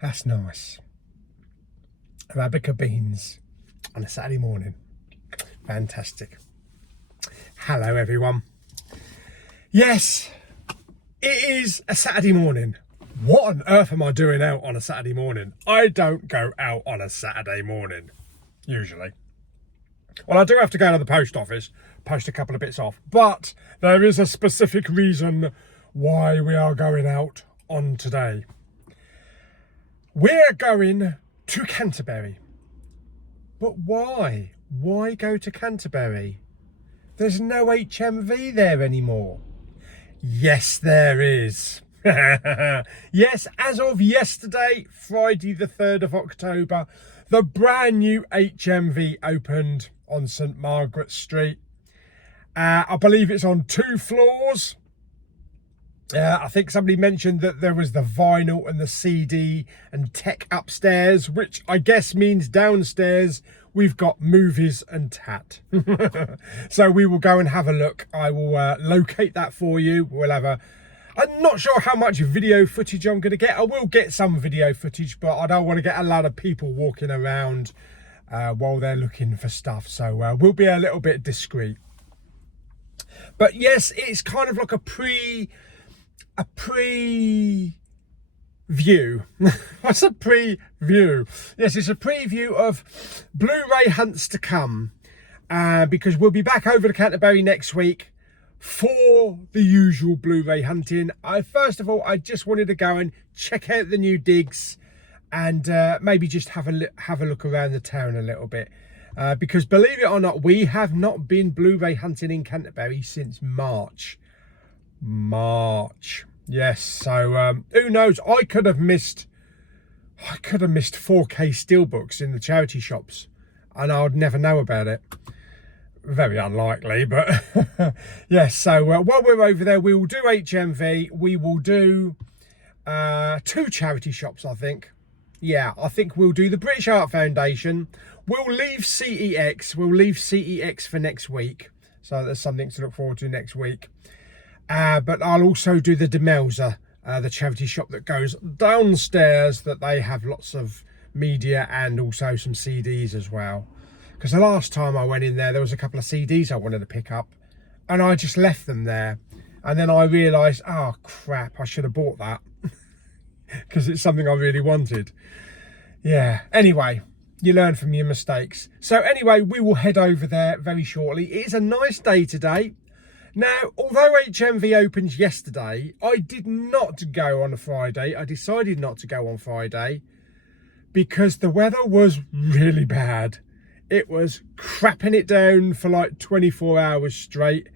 That's nice. Arabica beans on a Saturday morning. Fantastic. Hello everyone. Yes, it is a Saturday morning. What on earth am I doing out on a Saturday morning? I don't go out on a Saturday morning, usually. Well, I do have to go to the post office, post a couple of bits off, but there is a specific reason why we are going out on today. We're going to Canterbury. But why? Why go to Canterbury? There's no HMV there anymore. Yes, there is. Yes, as of yesterday, Friday the 3rd of October, the brand new HMV opened on St Margaret Street. I believe it's on 2 floors. I think somebody mentioned that there was the vinyl and the CD and tech upstairs, which I guess means downstairs we've got movies and tat. So we will go and have a look. I will locate that for you. We'll have a... I'm not sure how much video footage I'm going to get. I will get some video footage, but I don't want to get a lot of people walking around while they're looking for stuff. So we'll be a little bit discreet. But yes, it's kind of like a preview. What's a preview? Yes, it's a preview of Blu-ray hunts to come, because we'll be back over to Canterbury next week for the usual Blu-ray hunting. First of all, I just wanted to go and check out the new digs and maybe just have a look around the town a little bit, because believe it or not, we have not been Blu-ray hunting in Canterbury since March. Yes, so who knows? I could have missed 4K steelbooks in the charity shops and I would never know about it. Very unlikely, but yes. So while we're over there, we will do HMV. We will do 2 charity shops, I think. Yeah, I think we'll do the British Art Foundation. We'll leave CEX. We'll leave CEX for next week. So there's something to look forward to next week. But I'll also do the Demelza, the charity shop that goes downstairs, that they have lots of media and also some CDs as well. Because the last time I went in there was a couple of CDs I wanted to pick up and I just left them there. And then I realised, oh crap, I should have bought that because it's something I really wanted. Yeah, anyway, you learn from your mistakes. So anyway, we will head over there very shortly. It is a nice day today. Now, although HMV opens yesterday, I did not go on a Friday. I decided not to go on Friday because the weather was really bad. It was crapping it down for like 24 hours straight.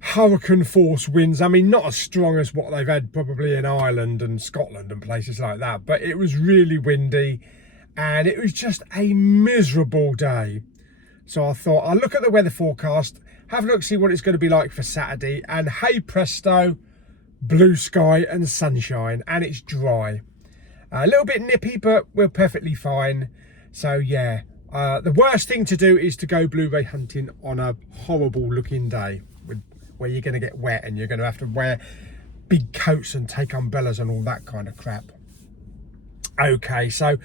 Hurricane force winds. I mean, not as strong as what they've had probably in Ireland and Scotland and places like that, but it was really windy and it was just a miserable day. So I thought I'll look at the weather forecast, have a look, see what it's going to be like for Saturday, and hey presto, blue sky and sunshine, and it's dry. A little bit nippy, but we're perfectly fine. So yeah, the worst thing to do is to go Blu-ray hunting on a horrible looking day where you're going to get wet and you're going to have to wear big coats and take umbrellas and all that kind of crap. Okay, so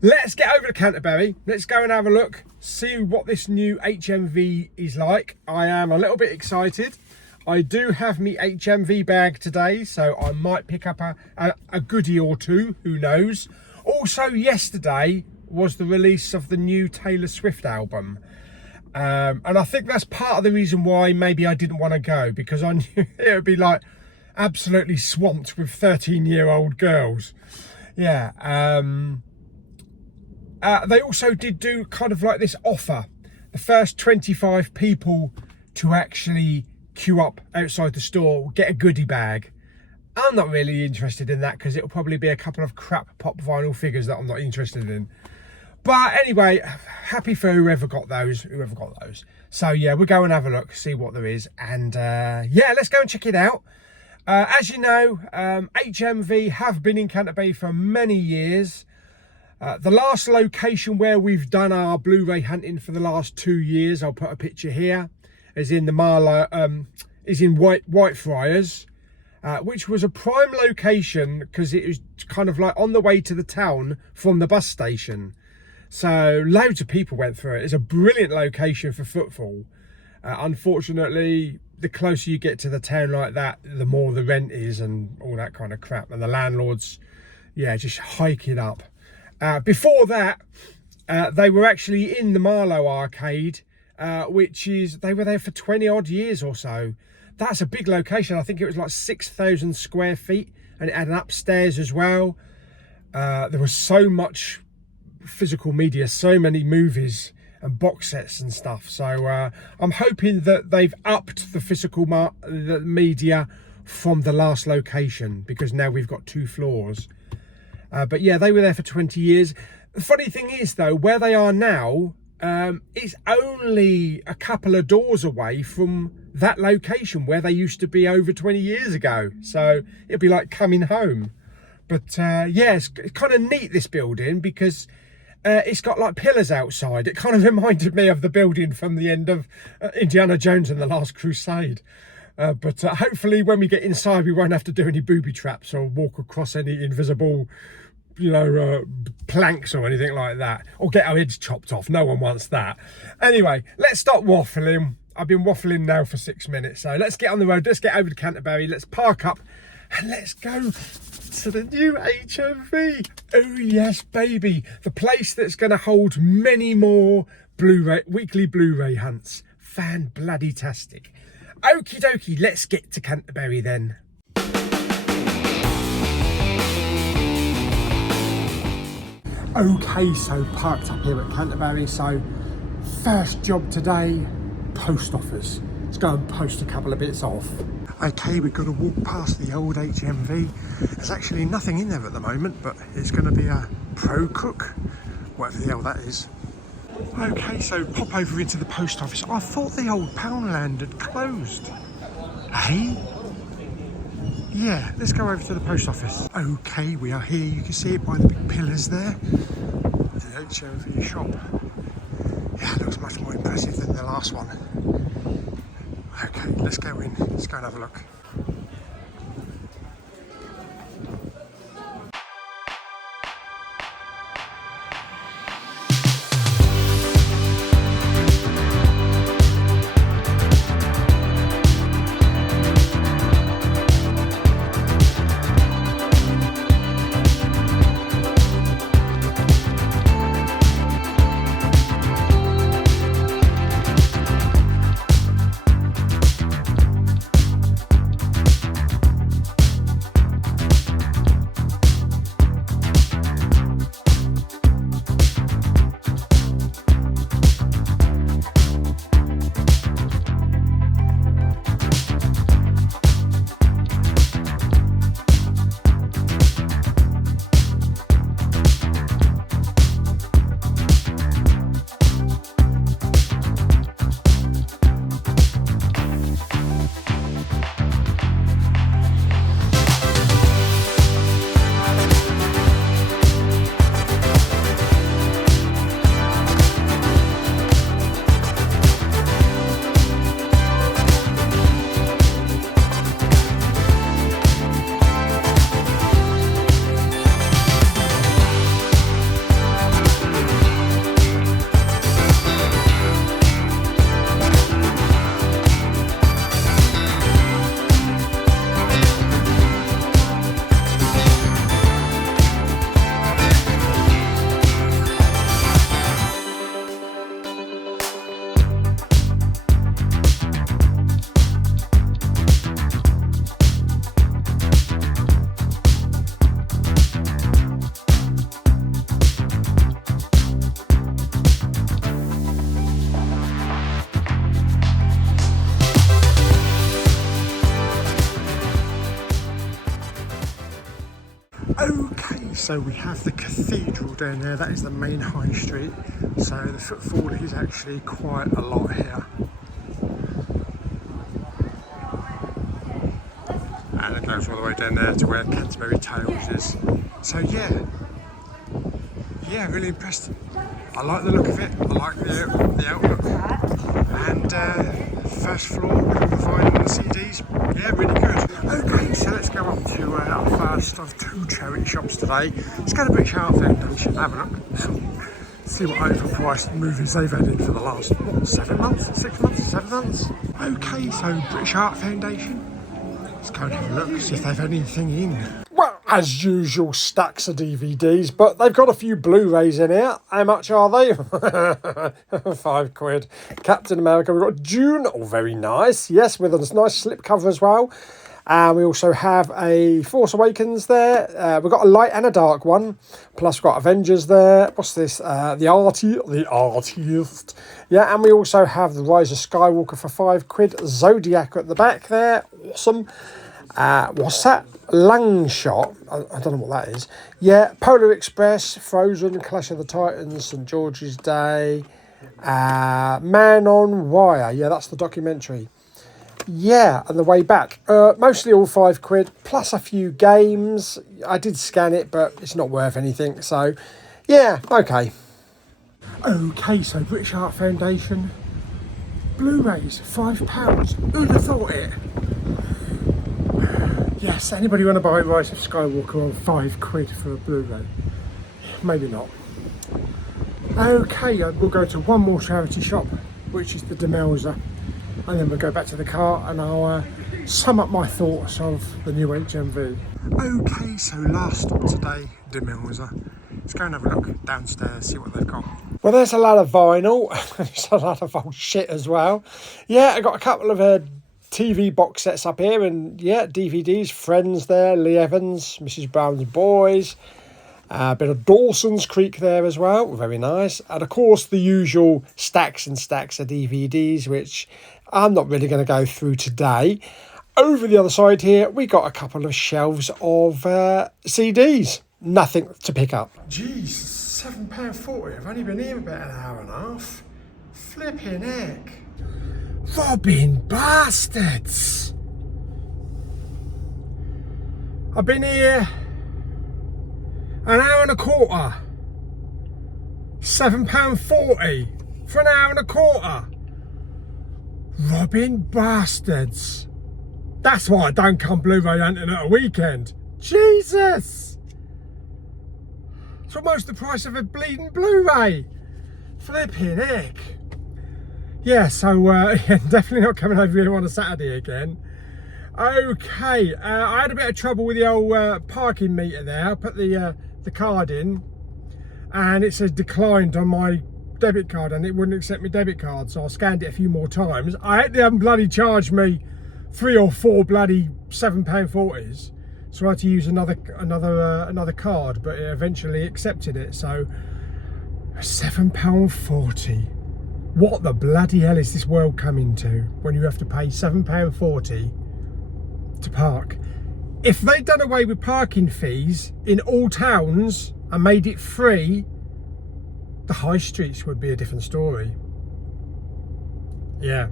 let's get over to Canterbury. Let's go and have a look, see what this new HMV is like. I am a little bit excited. I do have my HMV bag today, so I might pick up a goodie or two, who knows. Also, yesterday was the release of the new Taylor Swift album. And I think that's part of the reason why maybe I didn't want to go, because I knew it would be like absolutely swamped with 13-year-old girls. Yeah. They also did do kind of like this offer. The first 25 people to actually queue up outside the store will get a goodie bag. I'm not really interested in that because it'll probably be a couple of crap pop vinyl figures that I'm not interested in. But anyway, happy for whoever got those. So yeah, we'll go and have a look, see what there is. And yeah, let's go and check it out. As you know, HMV have been in Canterbury for many years. The last location where we've done our Blu-ray hunting for the last 2 years, I'll put a picture here, is in the Whitefriars. which was a prime location because it was kind of like on the way to the town from the bus station. So loads of people went through it. It's a brilliant location for footfall. Unfortunately, the closer you get to the town like that, the more the rent is and all that kind of crap. And the landlords, yeah, just hike it up. Before that, they were actually in the Marlow arcade, which is, they were there for 20 odd years or so. That's a big location. I think it was like 6,000 square feet, and it had an upstairs as well. There was so much physical media, so many movies and box sets and stuff. So I'm hoping that they've upped the physical the media from the last location, because now we've got 2 floors. But yeah, they were there for 20 years. The funny thing is though, where they are now, it's only a couple of doors away from that location where they used to be over 20 years ago. So it'll be like coming home. But yeah, it's kind of neat, this building, because it's got like pillars outside. It kind of reminded me of the building from the end of Indiana Jones and the Last Crusade. But hopefully when we get inside, we won't have to do any booby traps or walk across any invisible, you know, planks or anything like that, or get our heads chopped off. No one wants that. Anyway, let's stop waffling. I've been waffling now for 6 minutes, so let's get on the road. Let's get over to Canterbury. Let's park up and let's go to the new HMV. Oh yes, baby. The place that's going to hold many more Blu-ray, weekly Blu-ray hunts. Fan-bloody-tastic. Okie dokie, let's get to Canterbury then. Okay, so parked up here at Canterbury. So first job today, post office. Let's go and post a couple of bits off. Okay, we've got to walk past the old HMV. There's actually nothing in there at the moment, but it's going to be a Pro Cook, whatever the hell that is. Okay, so pop over into the post office. I thought the old Poundland had closed. Hey? Yeah, let's go over to the post office. Okay, we are here. You can see it by the big pillars there. The HMV shop. Yeah, it looks much more impressive than the last one. Okay, let's go in. Let's go and have a look. Okay, so we have the cathedral down there. That is the main high street. So the footfall is actually quite a lot here. And it goes all the way down there to where Canterbury Tales is. So yeah, really impressed. I like the look of it. I like the outlook. And first floor with all the vinyl and the CDs. Yeah, really good. Okay, so let's go up to our first of 2 charity shops today. Let's go to British Art Foundation, have a look. See what overpriced movies they've had in for the last, what, 7 months, 6 months, 7 months? Okay, so British Art Foundation. Let's go and have a look, see if they've had anything in. Well, as usual, stacks of DVDs, but they've got a few Blu-rays in here. How much are they? £5. Captain America, we've got Dune, oh, very nice. Yes, with a nice slipcover as well. And we also have a Force Awakens there. We've got a light and a dark one. Plus we've got Avengers there. What's this? The Artist. Yeah, and we also have The Rise of Skywalker for £5. Zodiac at the back there. Awesome. What's that? Langshot. I don't know what that is. Yeah, Polar Express, Frozen, Clash of the Titans, St. George's Day. Man on Wire. Yeah, that's the documentary. Yeah, and the way back. Mostly all £5, plus a few games. I did scan it, but it's not worth anything. So, yeah, okay. Okay, so British Art Foundation. Blu-rays, £5. Who'd have thought it? Yes, anybody want to buy Rise of Skywalker on £5 for a Blu-ray? Maybe not. Okay, we'll go to one more charity shop, which is the Demelza. And then we'll go back to the car and I'll sum up my thoughts of the new HMV. Okay, so last stop today, Demelza. Let's go and have a look downstairs, see what they've got. Well, there's a lot of vinyl. There's a lot of old shit as well. Yeah, I got a couple of TV box sets up here and yeah, DVDs, Friends there, Lee Evans, Mrs. Brown's Boys. A bit of Dawson's Creek there as well, very nice. And of course the usual stacks and stacks of DVDs, which I'm not really going to go through today. Over the other side here, we got a couple of shelves of CDs. Nothing to pick up. Jeez, £7.40. I've only been here about an hour and a half. Flipping heck. Robbing bastards. I've been here an hour and a quarter. £7.40 for an hour and a quarter. Robbing bastards. That's why I don't come Blu-ray hunting at a weekend. Jesus. It's almost the price of a bleeding Blu-ray. Flipping heck. Yeah, so definitely not coming over here on a Saturday again. Okay, I had a bit of trouble with the old parking meter there. I put the card in and it says declined on my debit card and it wouldn't accept my debit card, so I scanned it a few more times. I had to bloody charge me 3 or 4 bloody £7.40s, so I had to use another card, but it eventually accepted it. So £7.40. What the bloody hell is this world coming to when you have to pay £7.40 to park? If they'd done away with parking fees in all towns and made it free, the high streets would be a different story. Yeah,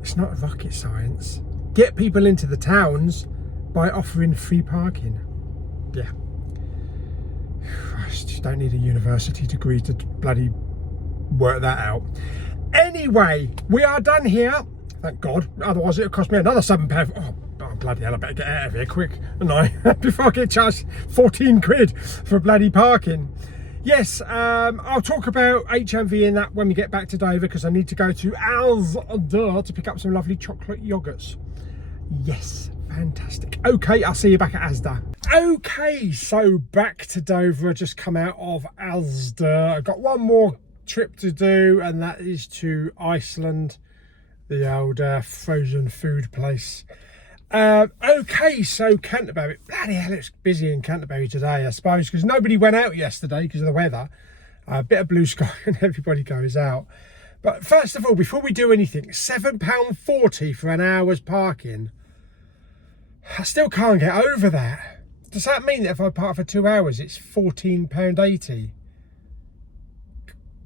it's not rocket science. Get people into the towns by offering free parking. Yeah. I just don't need a university degree to bloody work that out. Anyway, we are done here. Thank God. Otherwise, it would cost me another £7. Oh, bloody hell, I better get out of here quick, and before I get charged £14 for bloody parking. Yes, I'll talk about HMV in that when we get back to Dover, because I need to go to Asda to pick up some lovely chocolate yogurts. Yes, fantastic. Okay, I'll see you back at Asda. Okay, so back to Dover. I just come out of Asda. I've got one more trip to do, and that is to Iceland, the old frozen food place. Okay, so Canterbury. Bloody hell, it's busy in Canterbury today, I suppose, because nobody went out yesterday because of the weather. A bit of blue sky and everybody goes out. But first of all, before we do anything, £7.40 for an hour's parking. I still can't get over that. Does that mean that if I park for 2 hours, it's £14.80?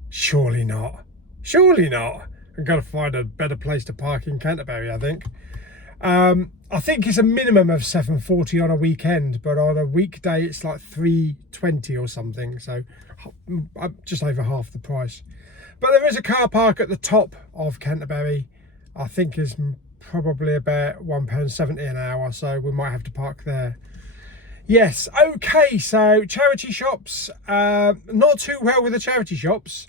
Surely not. Surely not. I've got to find a better place to park in Canterbury, I think. I think it's a minimum of £7.40 on a weekend, but on a weekday it's like £3.20 or something, so just over half the price. But there is a car park at the top of Canterbury, I think is probably about £1.70 an hour, so we might have to park there. Yes, okay, so charity shops, not too well with the charity shops.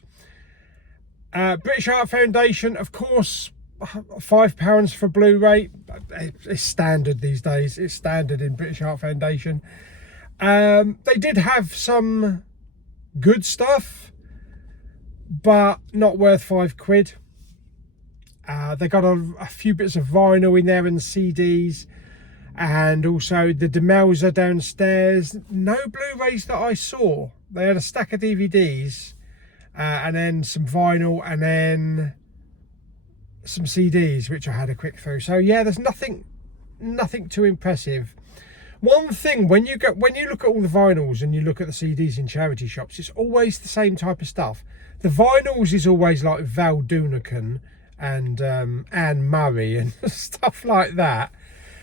British Art Foundation, of course, £5 for Blu-ray. It's standard these days. It's standard in British Art Foundation. They did have some good stuff, but not worth £5. They got a few bits of vinyl in there and CDs, and also the Demelza downstairs. No Blu-rays that I saw. They had a stack of DVDs, and then some vinyl, and then some CDs, which I had a quick through. So yeah, there's nothing too impressive. One thing, when you look at all the vinyls and you look at the CDs in charity shops, it's always the same type of stuff. The vinyls is always like Val Doonican and Anne Murray and stuff like that,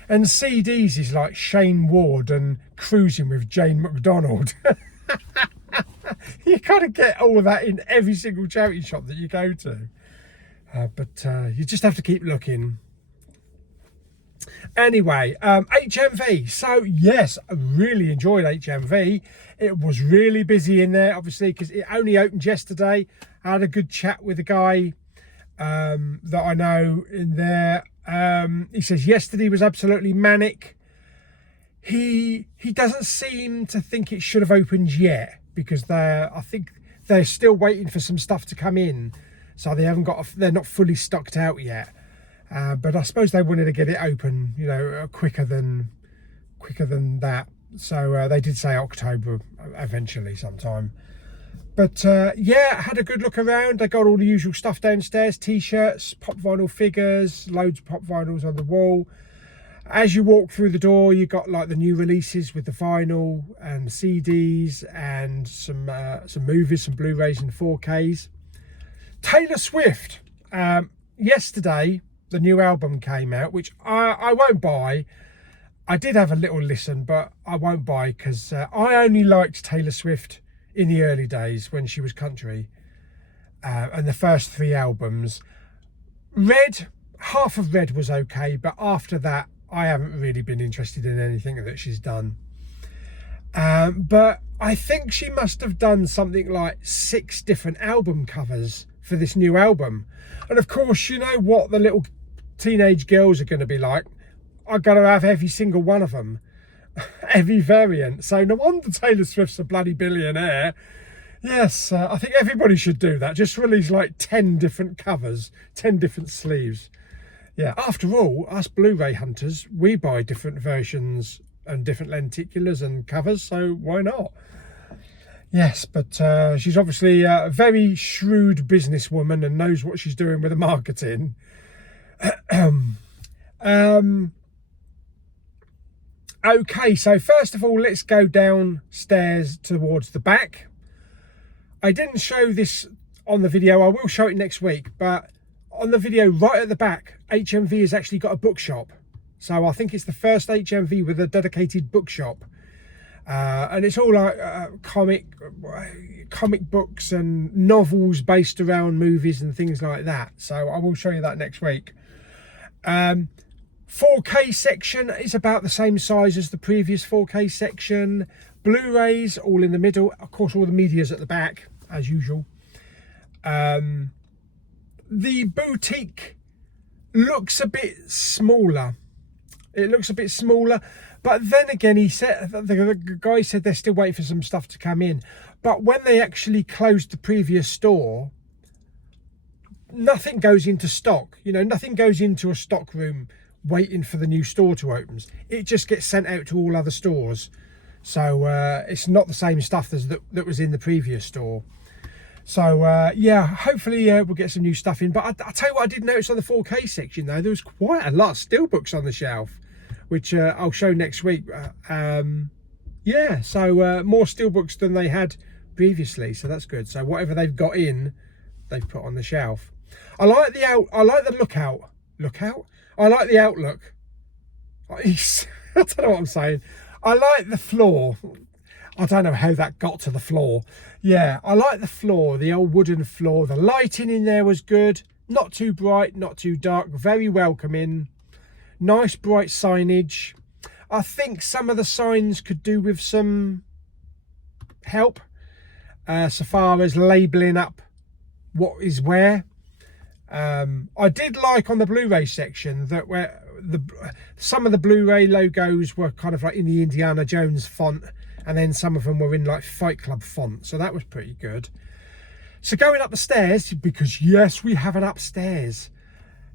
and CDs is like Shane Ward and Cruising with Jane McDonald. You gotta get all that in every single charity shop that you go to, but you just have to keep looking. Anyway, HMV. So yes, I really enjoyed HMV. It was really busy in there, obviously, because it only opened yesterday. I had a good chat with a guy that I know in there. He says yesterday was absolutely manic. He doesn't seem to think it should have opened yet, because I think they're still waiting for some stuff to come in, so they're not fully stocked out yet. But I suppose they wanted to get it open, you know, quicker than that. So they did say October eventually sometime. But yeah, I had a good look around. They got all the usual stuff downstairs: t-shirts, pop vinyl figures, loads of pop vinyls on the wall. As you walk through the door, you got like the new releases with the vinyl and CDs, and some movies, some Blu-rays and 4Ks. Taylor Swift. Yesterday, the new album came out, which I won't buy. I did have a little listen, but I won't buy, because I only liked Taylor Swift in the early days when she was country, and the first 3 albums. Half of Red was okay, but after that I haven't really been interested in anything that she's done. But I think she must have done something like 6 different album covers for this new album. And of course, you know what the little teenage girls are going to be like. I've got to have every single one of them, every variant. So no wonder Taylor Swift's a bloody billionaire. Yes, I think everybody should do that. Just release like 10 different covers, 10 different sleeves. Yeah, after all, us Blu-ray hunters, we buy different versions and different lenticulars and covers, so why not? Yes, but she's obviously a very shrewd businesswoman and knows what she's doing with the marketing. Okay, so first of all, let's go downstairs towards the back. I didn't show this on the video. I will show it next week, but on the video right at the back, HMV has actually got a bookshop. So I think it's the first HMV with a dedicated bookshop. And it's all like comic books and novels based around movies and things like that. So I will show you that next week. 4K section is about the same size as the previous 4K section. Blu-rays all in the middle. Of course, all the media's at the back, as usual. The boutique looks a bit smaller. It looks a bit smaller. But then again, the guy said they're still waiting for some stuff to come in. But when they actually closed the previous store, nothing goes into stock. You know, nothing goes into a stock room waiting for the new store to open. It just gets sent out to all other stores. So it's not the same stuff as that was in the previous store. So yeah, hopefully we'll get some new stuff in. But I'll tell you what I did notice on the 4K section, though, there was quite a lot of steelbooks on the shelf, which I'll show next week. Yeah, so more steelbooks than they had previously, so that's good. So whatever they've got in, they've put on the shelf. I like the lookout. I like the outlook. I don't know what I'm saying. I like the floor. I don't know how that got to the floor. Yeah, I like the floor, the old wooden floor. The lighting in there was good. Not too bright, not too dark, very welcoming. Nice bright signage. I think some of the signs could do with some help so far as labelling up what is where. I did like on the Blu-ray section that where some of the Blu-ray logos were kind of like in the Indiana Jones font, and then some of them were in like Fight Club font, so that was pretty good. So going up the stairs, because yes, we have an upstairs.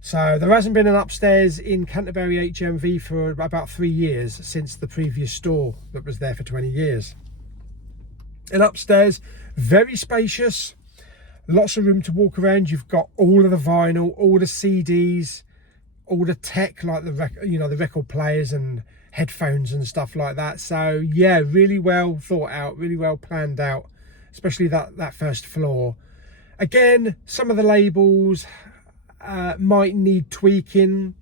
So there hasn't been an upstairs in Canterbury HMV for about 3 years, since the previous store that was there for 20 years. And upstairs, very spacious, lots of room to walk around. You've got all of the vinyl, all the CDs, all the tech, like the record players and headphones and stuff like that. So yeah, really well thought out, really well planned out, especially that first floor. Again, some of the labels might need tweaking,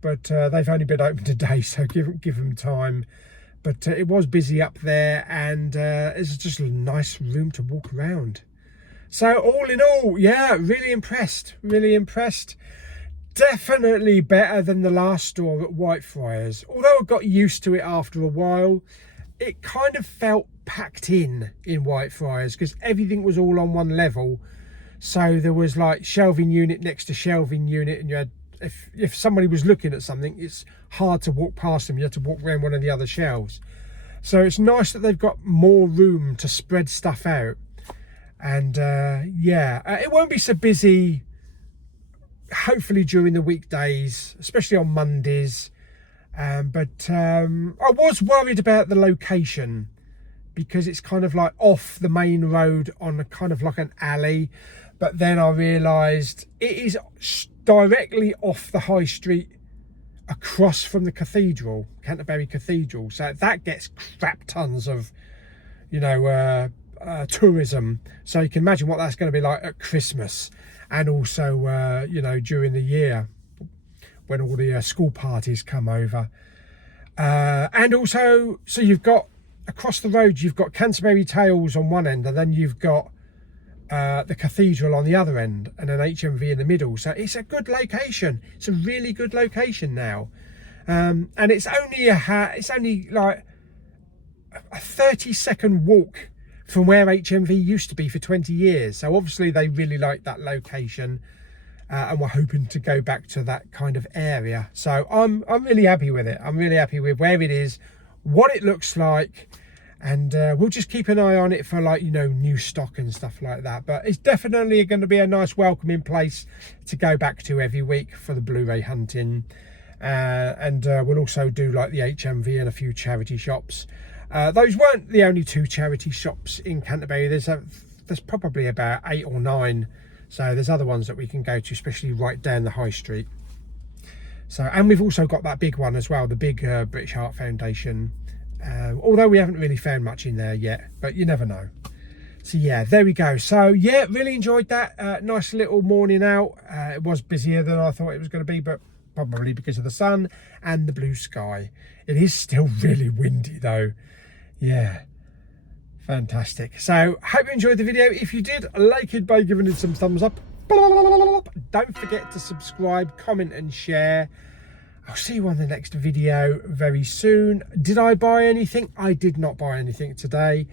but they've only been open today, so give them time. But it was busy up there, and it's just a nice room to walk around. So all in all, yeah, really impressed, really impressed. Definitely better than the last store at Whitefriars. Although I got used to it after a while, it kind of felt packed in Whitefriars because everything was all on one level. So there was like shelving unit next to shelving unit, and you had, if somebody was looking at something, it's hard to walk past them. You had to walk around one of the other shelves. So it's nice that they've got more room to spread stuff out. And yeah, it won't be so busy, hopefully during the weekdays, especially on Mondays. But I was worried about the location, because it's kind of like off the main road on a kind of like an alley. But then I realised it is directly off the high street, across from the cathedral, Canterbury Cathedral. So that gets crap tons of, tourism. So you can imagine what that's going to be like at Christmas, and also during the year when all the school parties come over. And also, so you've got across the road, you've got Canterbury Tales on one end, and then you've got the cathedral on the other end, and an HMV in the middle. So it's a good location. It's a really good location now. And it's only like a 30-second walk from where HMV used to be for 20 years. So obviously they really like that location, and we're hoping to go back to that kind of area. So I'm really happy with it. I'm really happy with where it is, what it looks like, and we'll just keep an eye on it for new stock and stuff like that. But it's definitely going to be a nice welcoming place to go back to every week for the Blu-ray hunting. And we'll also do like the HMV and a few charity shops. Those weren't the only 2 charity shops in Canterbury. There's probably about 8 or 9. So there's other ones that we can go to, especially right down the high street. So, and we've also got that big one as well, the big British Heart Foundation. Although we haven't really found much in there yet, but you never know. So yeah, there we go. So yeah, really enjoyed that. Nice little morning out. It was busier than I thought it was going to be, but probably because of the sun and the blue sky. It is still really windy though. Yeah, fantastic. So hope you enjoyed the video. If you did, like it by giving it some thumbs up. Don't forget to subscribe, comment and share. I'll see you on the next video very soon. Did I buy anything? I did not buy anything today.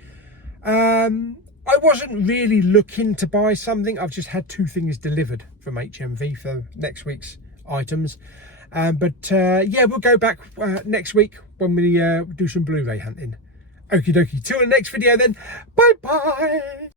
I wasn't really looking to buy something. I've just had 2 things delivered from HMV for next week's items. Yeah, we'll go back next week when we do some Blu-ray hunting. Okie dokie. Till the next video then. Bye bye.